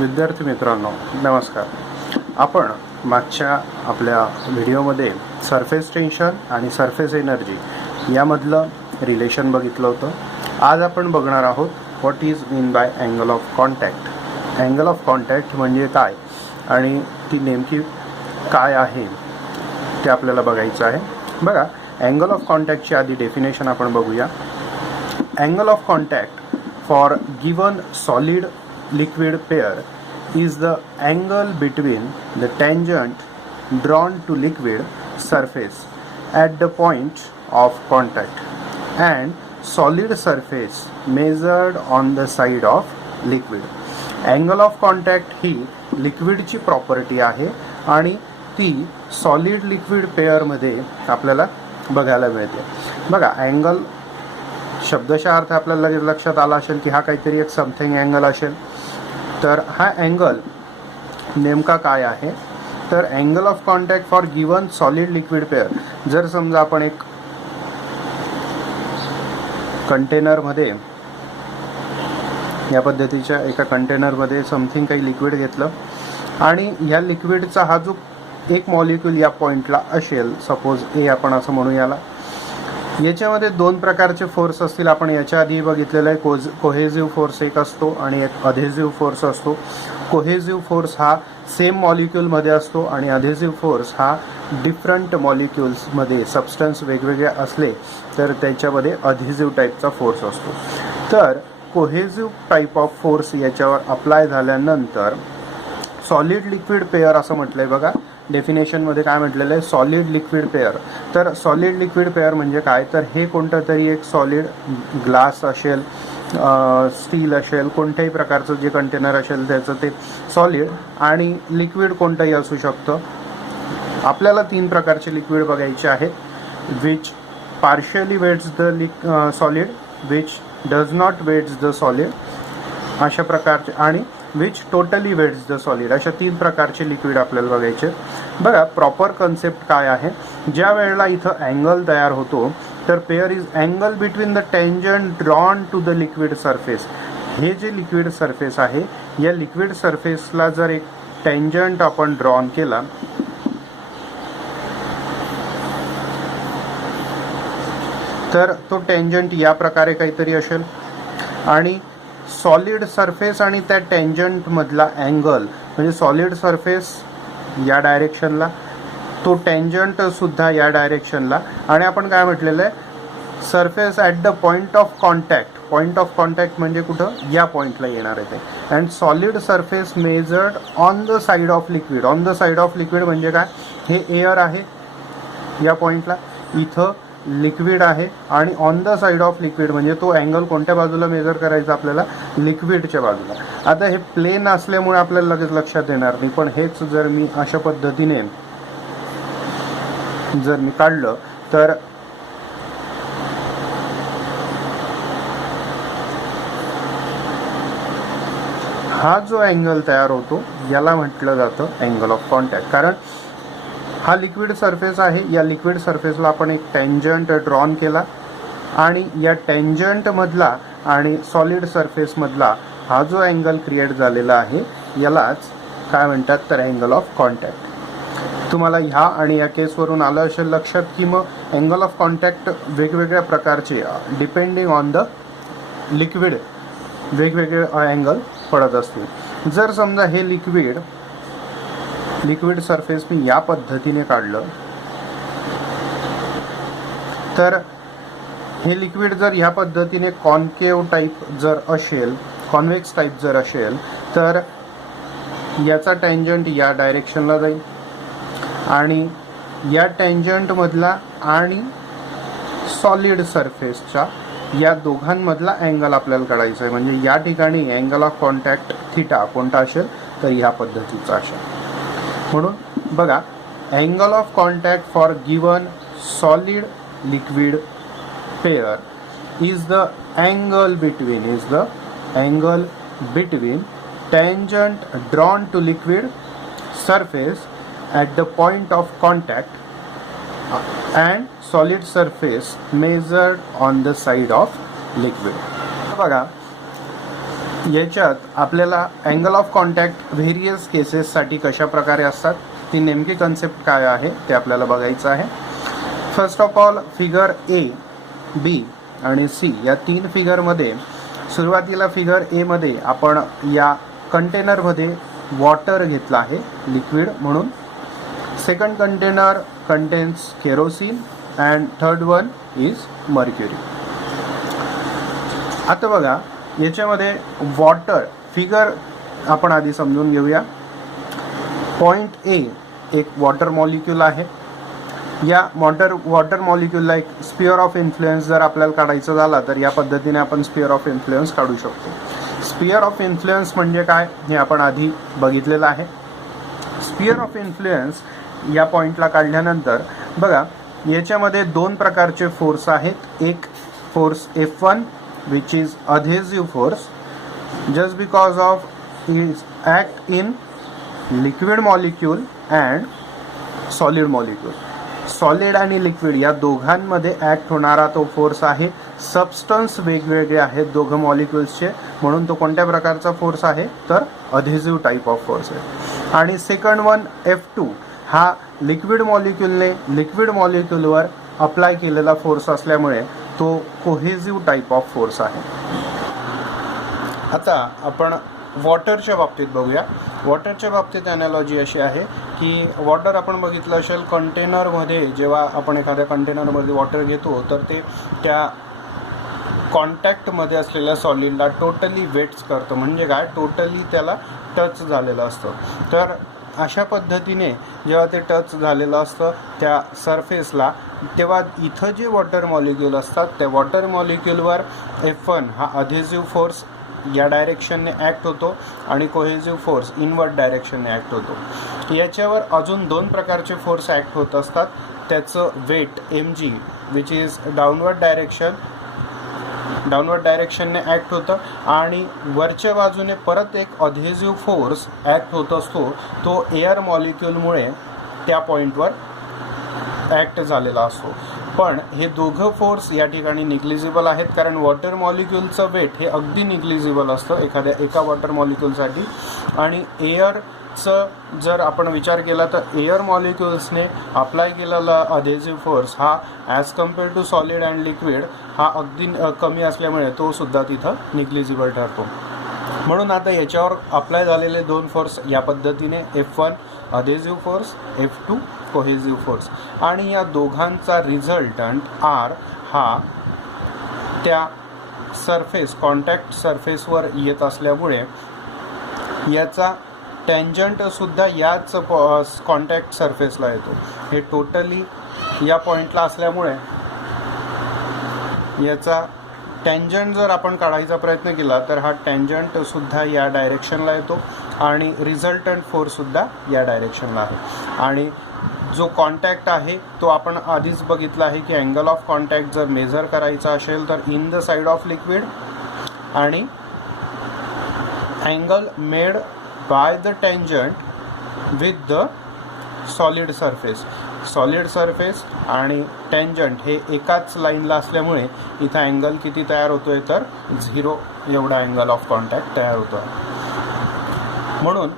विद्यार्थी मित्रांनो नमस्कार. आपण मागच्या आपल्या व्हिडिओमध्ये सरफेस टेन्शन आणि सरफेस एनर्जी यामधलं रिलेशन बघितलं होतं. आज आपण बघणार आहोत what is mean by angle of contact. Angle of contact म्हणजे काय आणि ती नेमकी काय आहे ते आपल्याला बघायचं आहे. बघा, अँगल ऑफ कॉन्टॅक्टची आधी डेफिनेशन आपण बघूया. Angle of contact for given solid liquid pair is the angle between the tangent drawn to liquid surface at the point of contact and solid surface measured on the side of liquid. Angle of contact ही लिक्विडची property आहे आणि ती solid liquid पेअरमध्ये आपल्याला बघायला मिळते. बघा, angle शब्दशः अर्थ आपल्याला लगेच लक्षात आला असेल की हा काहीतरी एक समथिंग अँगल असेल. तर हा अँगल नेमका काय आहे, तर angle of contact for given solid liquid pair. जर समजा आपण एक कंटेनरमध्ये या पद्धतीच्या एका कंटेनरमध्ये समथिंग काही लिक्विड घेतलं आणि ह्या लिक्विडचा हा जो एक मॉलिक्यूल या पॉइंटला असेल, सपोज ए आपण असं म्हणू याला, याच्यामध्ये दोन प्रकारचे फोर्स असतील. आपण याच्या आधी बघितलेलं आहे. कोहेसिव्ह फोर्स एक असतो आणि एक अधेसिव्ह फोर्स असतो. कोहेसिव्ह फोर्स हा सेम मॉलिक्यूलमध्ये असतो आणि अधेसिव्ह फोर्स हा डिफरंट मॉलिक्यूल्समध्ये सबस्टन्स वेगवेगळे असले तर त्याच्यामध्ये अधेसिव्ह टाईपचा फोर्स असतो. तर कोहेसिव्ह टाईप ऑफ फोर्स याच्यावर अप्लाय झाल्यानंतर सॉलिड लिक्विड पेअर असं म्हटलंय. बघा, डेफिनेशनमध्ये काय म्हटलेलं आहे, सॉलिड लिक्विड पेअर. तर सॉलिड लिक्विड पेअर म्हणजे काय, तर हे कोणतं तरी एक सॉलिड ग्लास असेल, स्टील असेल, कोणत्याही प्रकारचं जे कंटेनर असेल त्याचं ते सॉलिड, आणि लिक्विड कोणतंही असू शकतं. आपल्याला तीन प्रकारचे लिक्विड बघायचे आहेत. Which partially wets the solid, which does not wets the solid, अशा प्रकारचे, आणि which totally wets the solid, अशा तीन प्रकारचे लिक्विड आपल्याला बघायचे. बघा, प्रॉपर कन्सेप्ट काय आहे. ज्या वेळेला इथं अँगल तयार होतो तर pair is angle between the tangent drawn to the liquid surface. हे जे लिक्विड सरफेस आहे, या लिक्विड सरफेसला जर एक टेंजंट आपण ड्रॉन केला तर तो टेंजंट या प्रकारे काहीतरी असेल आणि सॉलिड सरफेस आणि त्या टेंजंट मधला अँगल म्हणजे सॉलिड सरफेस या डायरेक्शनला, तो टेंजंट सुद्धा या डायरेक्शनला, आणि आपण काय म्हटलेलं आहे, surface at the point of contact. Point of contact म्हणजे कुठं, या पॉइंटला येणार आहे ते. And solid surface measured on the side of liquid. On the side of liquid म्हणजे काय, हे एअर आहे या पॉइंटला, इथं लिक्विड आहे, आणि on the side of liquid म्हणजे तो अँगल कोणत्या बाजूला मेजर करायचा आपल्याला, लिक्विडच्या बाजूला. आता हे प्लेन असल्यामुळे आपल्याला लगेच लक्षात येणार नाही, पण हेच जर मी अशा पद्धतीने जर मी काढलं तर हा जो अँगल तयार होतो याला म्हटलं जातं अँगल ऑफ कॉन्टॅक्ट. कारण हा लिक्विड सरफेस आहे, या लिक्विड सरफेसला आपण एक टेंजंट ड्रॉन केला आणि या टेंजंट मधला आणि सॉलिड सरफेस मधला हा जो अँगल क्रिएट झालेला आहे यालाच काय म्हणतात, तर अँगल ऑफ कॉन्टॅक्ट. तुम्हाला ह्या आणि या केसवरून आलं असेल लक्षात की मग अँगल ऑफ कॉन्टॅक्ट वेगवेगळ्या प्रकारचे डिपेंडिंग ऑन द लिक्विड वेगवेगळे अँगल पडत असतील. जर समजा हे लिक्विड सरफेस मी या पद्धतीने काढलं तर हे लिक्विड जर ह्या पद्धतीने कॉन्केव टाईप जर असेल, कॉन्व्हेक्स टाईप जर असेल, तर याचा टेंजंट या डायरेक्शनला जाईल आणि या टेंजंट मधला आणि सॉलिड सरफेसच्या या दोघांमधला अँगल आपल्याला काढायचा आहे. म्हणजे या ठिकाणी अँगल ऑफ कॉन्टॅक्ट थिटा कोणता असेल, तर ह्या पद्धतीचा असेल. म्हणून बघा, angle of contact for given solid liquid pair is the angle between tangent drawn to liquid surface at the point of contact and solid surface measured on the side of liquid. बघा याच्यात आपल्याला angle of contact various केसेससाठी कशा प्रकारे असतात ती नेमकी concept काय आहे ते आपल्याला बघायचं आहे. First of all figure A, B आणि सी या 3 फिगरमध्ये सुरुवातीला फिगर ए मध्ये आपण या कंटेनरमध्ये वॉटर घेतला आहे लिक्विड म्हणून. Second container contains kerosene and third one is mercury. आता बघा याच्यामध्ये वॉटर फिगर आपण आधी समजून घेऊया. पॉइंट ए एक वॉटर मॉलिक्यूल आहे. या वॉटर मॉलिक्यूलला एक स्पिअर ऑफ इन्फ्लुएन्स जर आपल्याला काढायचं झाला तर या पद्धतीने आपण स्पिअर ऑफ इन्फ्लुएन्स काढू शकतो. स्पिअर ऑफ इन्फ्लुएन्स म्हणजे काय हे आपण आधी बघितलेलं आहे. स्पिअर ऑफ इन्फ्लुएन्स या पॉइंटला काढल्यानंतर बघा याच्यामध्ये 2 प्रकारचे फोर्स आहेत. एक force F1 which is adhesive force just because of its act in liquid molecule and solid molecule. Solid आणि लिक्विड या दोघांमध्ये ॲक्ट होणारा तो फोर्स आहे. सबस्टन्स वेगवेगळे आहेत दोघं मॉलिक्युल्सचे म्हणून तो कोणत्या प्रकारचा फोर्स आहे तर अधेसिव्ह टाईप ऑफ फोर्स आहे. आणि सेकंड वन F2 हा लिक्विड मॉलिक्यूलने लिक्विड मॉलिक्यूलवर अप्लाय केलेला फोर्स असल्यामुळे तो कोहेसिव्ह टाईप ऑफ फोर्स आहे. आता आपण वॉटरच्या बाबतीत बघूया. वॉटरच्या बाबतीत ॲनॉलॉजी अशी आहे की वॉटर आपण बघितलं असेल कंटेनरमध्ये जेव्हा आपण एखाद्या कंटेनरमध्ये वॉटर घेतो तर ते त्या कॉन्टॅक्टमध्ये असलेल्या सॉलिडला टोटली वेट्स करतं. म्हणजे काय टोटली त्याला टच झालेलं असतं. तर अशा पद्धतीने जेव्हा ते टच झालेलं असतं त्या सरफेसला तेव्हा इथं जे वॉटर मॉलिक्यूल असतात त्या वॉटर मॉलिक्यूलवर F1 हा अधेसिव्ह फोर्स या डायरेक्शनने ॲक्ट होतो आणि कोहेसिव्ह फोर्स इनवर्ड डायरेक्शनने ॲक्ट होतो. याच्यावर अजून 2 प्रकारचे फोर्स ॲक्ट होत असतात. त्याचं weight mg which is downward डायरेक्शनने ॲक्ट होतं आणि वरच्या बाजूने परत एक अधेसिव्ह फोर्स ॲक्ट होत असतो. तो एअर मॉलिक्यूलमुळे त्या पॉईंटवर ॲक्ट झालेला असतो. पण हे दोघं फोर्स या ठिकाणी निग्लिजिबल आहेत कारण वॉटर मॉलिक्यूलचं वेट हे अगदी निग्लिजिबल असतं एका वॉटर मॉलिक्यूलसाठी. आणि एअरचं जर आपण विचार केला तर एअर मॉलिक्यूल्सने अप्लाय केलेला अधेसिव्ह फोर्स हा as compare to solid and liquid हा अगदी कमी असल्यामुळे तो सुद्धा तिथं निग्लिजिबल ठरतो. म्हणून आता याच्यावर अप्लाय झालेले 2 फोर्स या पद्धतीने F1 अधेसिव्ह force, F2 cohesive force आणि या दोघांचा रिझल्टंट R हा त्या सरफेस कॉन्टॅक्ट सरफेसवर येत असल्यामुळे याचा टँजंटसुद्धा याच कॉन्टॅक्ट सरफेसला येतो. हे टोटली या पॉईंटला असल्यामुळे याचा टँजंट जर आपण काढायचा प्रयत्न केला तर हा टँजंटसुद्धा या डायरेक्शनला येतो आणि रिझल्टंट फोर्ससुद्धा या डायरेक्शनला आहे. आणि जो कॉन्टॅक्ट आहे तो आपण आधीच बघितला आहे की अँगल ऑफ कॉन्टॅक्ट जर मेजर करायचा असेल तर in the side of liquid आणि angle made by the tangent with the solid surface आणि टँजंट हे एकाच लाईनला असल्यामुळे इथं अँगल किती तयार होतोय तर 0 एवढा अँगल ऑफ कॉन्टॅक्ट तयार होतो. म्हणून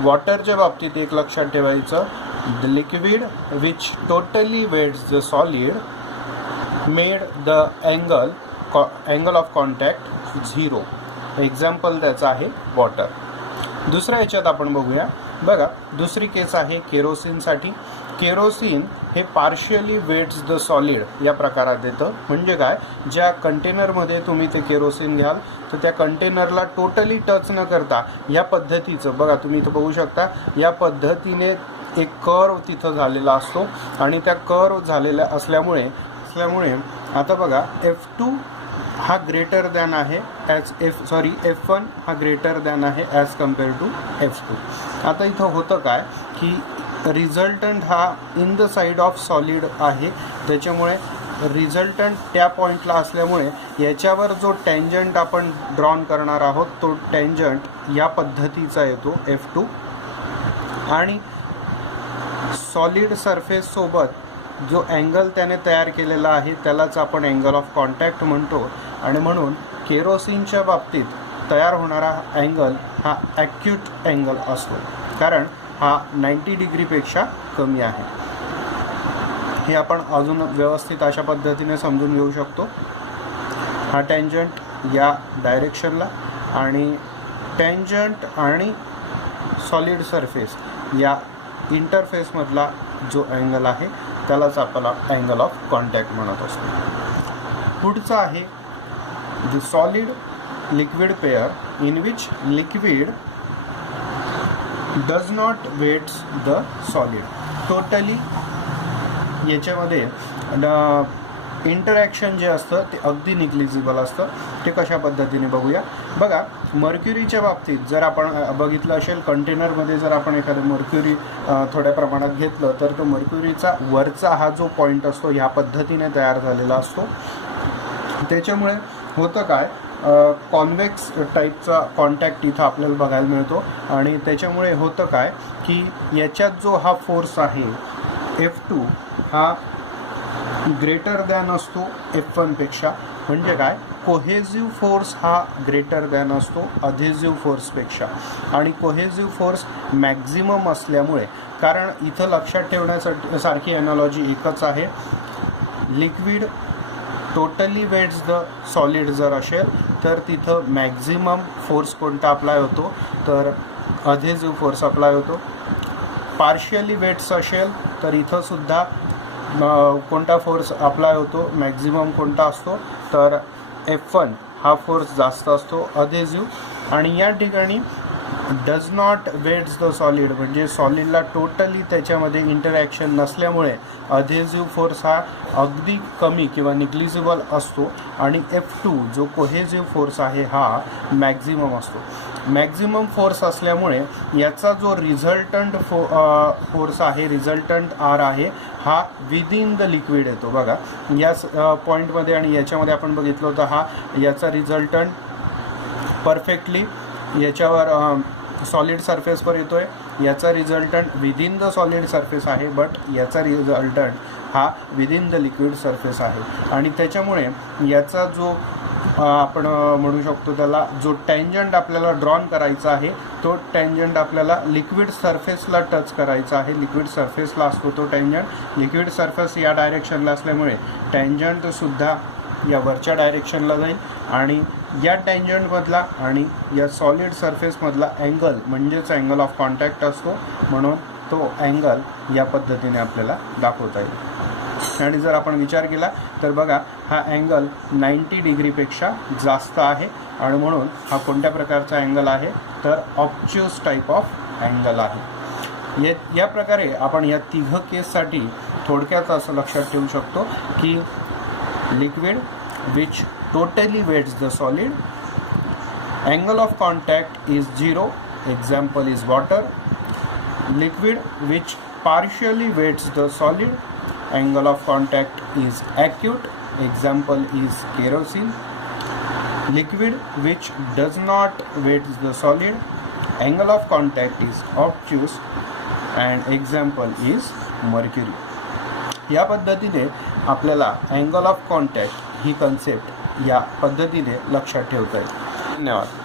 वॉटरच्या बाबतीत एक लक्षात ठेवायचं the liquid which totally wets the solid made the angle of contact 0. Example त्याचं आहे वॉटर. दुसऱ्या याच्यात आपण बघूया. बघा दुसरी केस आहे केरोसिनसाठी. केरोसिन हे पार्शियली वेट्स द सॉलिड या प्रकारात येतं. म्हणजे काय ज्या कंटेनरमध्ये तुम्ही ते केरोसिन घ्याल तर त्या कंटेनरला टोटली टच न करता या पद्धतीचं बघा तुम्ही इथं बघू शकता या पद्धतीने एक कर्व तिथं झालेला असतो आणि त्या कर्व झालेल्या असल्यामुळे आता बघा F2 हा ग्रेटर दॅन आहे F1 हा ग्रेटर दॅन आहे ॲज कम्पेअर टू F2. आता इथं होतं काय की रिझल्टंट हा in the side of solid आहे त्याच्यामुळे रिझल्टंट त्या पॉईंटला असल्यामुळे याच्यावर जो टँजंट आपण ड्रॉन करणार आहोत तो टँजंट या पद्धतीचा येतो F2 आणि सॉलिड सरफेस सोबत जो अँगल त्याने तयार केलेला आहे त्यालाच आपण अँगल ऑफ कॉन्टॅक्ट म्हणतो. आणि म्हणून केरोसिनच्या बाबतीत तयार होणारा अँगल हा ॲक्यूट अँगल असतो, कारण हा 90 डिग्रीपेक्षा कमी आहे. हे आपण अजून व्यवस्थित अशा पद्धतीने समजून घेऊ शकतो. हा टँजंट या डायरेक्शनला आणि टँजंट आणि सॉलिड सरफेस या इंटरफेसमधला जो अँगल आहे त्यालाच आपण अँगल ऑफ कॉन्टॅक्ट म्हणत असतो. पुढचं आहे the solid liquid pair in which liquid does not wets the solid. Totally याच्यामध्ये इंटरॅक्शन जे असतं ते अगदी निग्लिजिबल असतं. ते कशा पद्धतीने बघूया. बघा, मर्क्युरीच्या बाबतीत जर आपण बघितलं असेल, कंटेनरमध्ये जर आपण एखादं मर्क्युरी थोड्या प्रमाणात घेतलं तर तो मर्क्युरीचा वरचा हा जो पॉईंट असतो ह्या पद्धतीने तयार झालेला असतो. त्याच्यामुळे होतं काय, कॉन्व्हेक्स टाईपचा कॉन्टॅक्ट इथं आपल्याला बघायला मिळतो. आणि त्याच्यामुळे होतं काय की याच्यात जो हा फोर्स आहे F2 हा ग्रेटर दॅन असतो F1 पेक्षा. म्हणजे काय, कोहेजिव्ह फोर्स हा ग्रेटर दॅन असतो अधेजिव्ह फोर्सपेक्षा. आणि कोहेजिव्ह फोर्स मॅक्झिमम असल्यामुळे, कारण इथं लक्षात ठेवण्यासाठी सारखी ॲनॉलॉजी एकच आहे, liquid totally wets the solid जर असेल तर तिथं मॅक्झिमम फोर्स कोणता अप्लाय होतो, तर अधेजिव्ह फोर्स अप्लाय होतो. पार्शियली वेट्स असेल तर इथंसुद्धा कोणता फोर्स अप्लाय होतो, मॅक्झिमम कोणता असतो, तर F1 हा फोर्स जास्त असतो अधेजिव्ह. आणि या ठिकाणी does not wets the solid म्हणजे सॉलिडला टोटली त्याच्यामध्ये इंटरॅक्शन नसल्यामुळे अधेजिव्ह फोर्स हा अगदी कमी किंवा निग्लिजिबल असतो. आणि F2 जो कोहेजिव्ह फोर्स आहे हा मॅक्झिमम असतो. मॅक्झिमम फोर्स असल्यामुळे याचा जो रिझल्टंट फोर्स आहे, रिझल्टंट R आहे, हा विदिन द लिक्विड येतो. बघा, या पॉईंटमध्ये आणि याच्यामध्ये आपण बघितलं होतं, हा याचा रिझल्टंट परफेक्टली याच्यावर सॉलिड सरफेसवर येतो आहे. याचा resultant within the solid surface आहे, बट याचा रिझल्टंट हा विदिन द लिक्विड सरफेस आहे. आणि त्याच्यामुळे याचा जो आपण म्हणू शकतो त्याला जो टँजंट आपल्याला ड्रॉन करायचा आहे तो टँजंट आपल्याला लिक्विड सरफेसला टच करायचा आहे. लिक्विड सरफेसला असतो तो टँजंट. लिक्विड सरफेस या डायरेक्शनला असल्यामुळे टँजंटसुद्धा या वरच्या डायरेक्शनला जाईल. आणि या टँजंटमधला आणि या सॉलिड सरफेसमधला अँगल म्हणजेच अँगल ऑफ कॉन्टॅक्ट असतो. म्हणून तो अँगल या पद्धतीने आपल्याला दाखवता येईल. आणि जर आपण विचार केला तर बघा, हा अँगल 90 डिग्रीपेक्षा जास्त आहे. आणि म्हणून हा कोणत्या प्रकारचा अँगल आहे, तर ऑब्च्युअस टाईप ऑफ अँगल आहे. या प्रकारे आपण या तिघ केससाठी थोडक्यात असं लक्षात ठेवू शकतो की liquid which totally wets the solid, angle of contact is 0, example is water. Liquid which partially weights the solid, angle of contact is acute, example is kerosene. Liquid which does not weight the solid, angle of contact is obtuse and example is mercury. या पद्धतीने आपल्याला angle of contact he concept या पद्धतीने लक्षात ठेवता येईल. धन्यवाद.